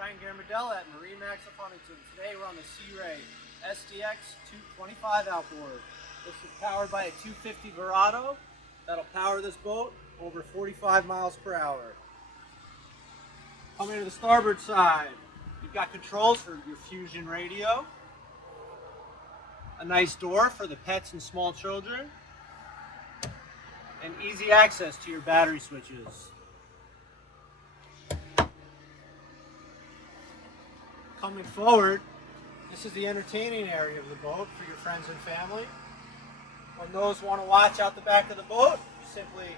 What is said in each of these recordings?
Brian Garmadella at MarineMax of Huntington. Today we're on the Sea Ray SDX 225 outboard. This is powered by a 250 Verado that'll power this boat over 45 miles per hour. Coming to the starboard side, you've got controls for your fusion radio, a nice door for the pets and small children, and easy access to your battery switches. Coming forward, this is the entertaining area of the boat for your friends and family. When those want to watch out the back of the boat, you simply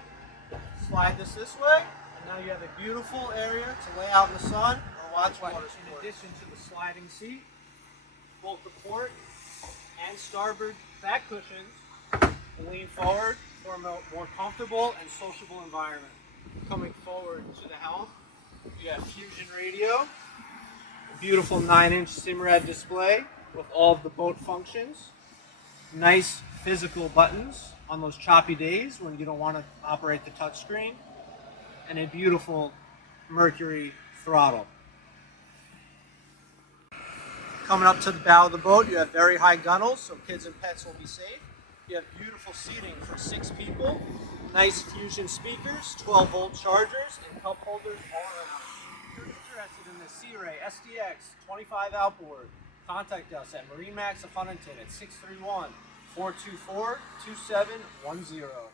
slide this way, and now you have a beautiful area to lay out in the sun or watch water sports. In addition to the sliding seat, both the port and starboard back cushions will lean forward for a more comfortable and sociable environment. Coming forward to the helm, you have fusion radio, a beautiful 9-inch Simrad display with all of the boat functions, nice physical buttons on those choppy days when you don't want to operate the touchscreen, and a beautiful Mercury throttle. Coming up to the bow of the boat, you have very high gunnels, so kids and pets will be safe. You have beautiful seating for 6 people, nice fusion speakers, 12-volt chargers, and cup holders all around. If you're interested in the Sea Ray SDX 25 outboard, contact us at MarineMax of Huntington at 631-424-2710.